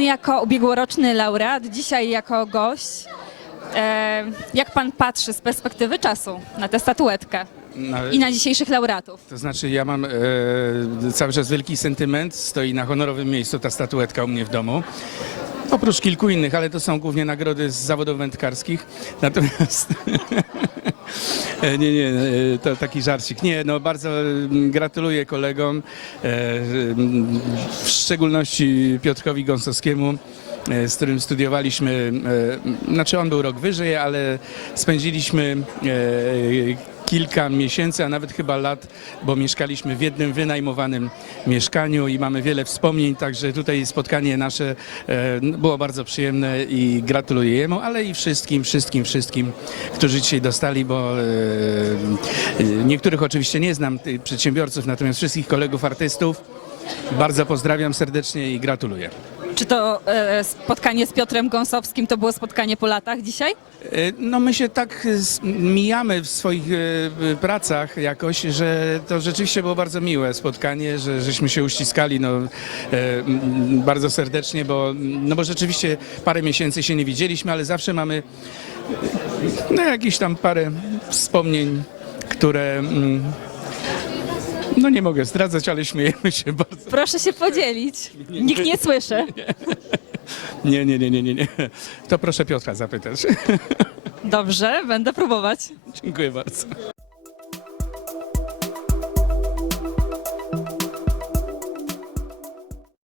jako ubiegłoroczny laureat, dzisiaj jako gość. E, jak pan patrzy z perspektywy czasu na tę statuetkę No, i na dzisiejszych laureatów? To znaczy ja mam e, cały czas wielki sentyment, stoi na honorowym miejscu ta statuetka u mnie w domu. Oprócz kilku innych, ale to są głównie nagrody z zawodów wędkarskich. Natomiast nie, nie, e, to taki żarcik. Nie, no bardzo mm, gratuluję kolegom, e, mm, w szczególności Piotrkowi Gąsowskiemu, z którym studiowaliśmy, e, znaczy on był rok wyżej, ale spędziliśmy e, kilka miesięcy, a nawet chyba lat, bo mieszkaliśmy w jednym wynajmowanym mieszkaniu i mamy wiele wspomnień, także tutaj spotkanie nasze e, było bardzo przyjemne i gratuluję jemu, ale i wszystkim, wszystkim, wszystkim, którzy dzisiaj dostali, bo e, e, niektórych oczywiście nie znam, tych przedsiębiorców, natomiast wszystkich kolegów artystów bardzo pozdrawiam serdecznie i gratuluję. Czy to e, spotkanie z Piotrem Gąsowskim to było spotkanie po latach dzisiaj? E, No my się tak mijamy w swoich e, pracach jakoś, że to rzeczywiście było bardzo miłe spotkanie, że żeśmy się uściskali no, e, bardzo serdecznie, bo, no bo rzeczywiście parę miesięcy się nie widzieliśmy, ale zawsze mamy no, jakieś tam parę wspomnień, które mm, no nie mogę zdradzać, ale śmiejemy się bardzo. Proszę się podzielić. Nikt nie słyszy. Nie, nie, nie, nie, nie, nie. To proszę Piotra zapytać. Dobrze, będę próbować. Dziękuję bardzo.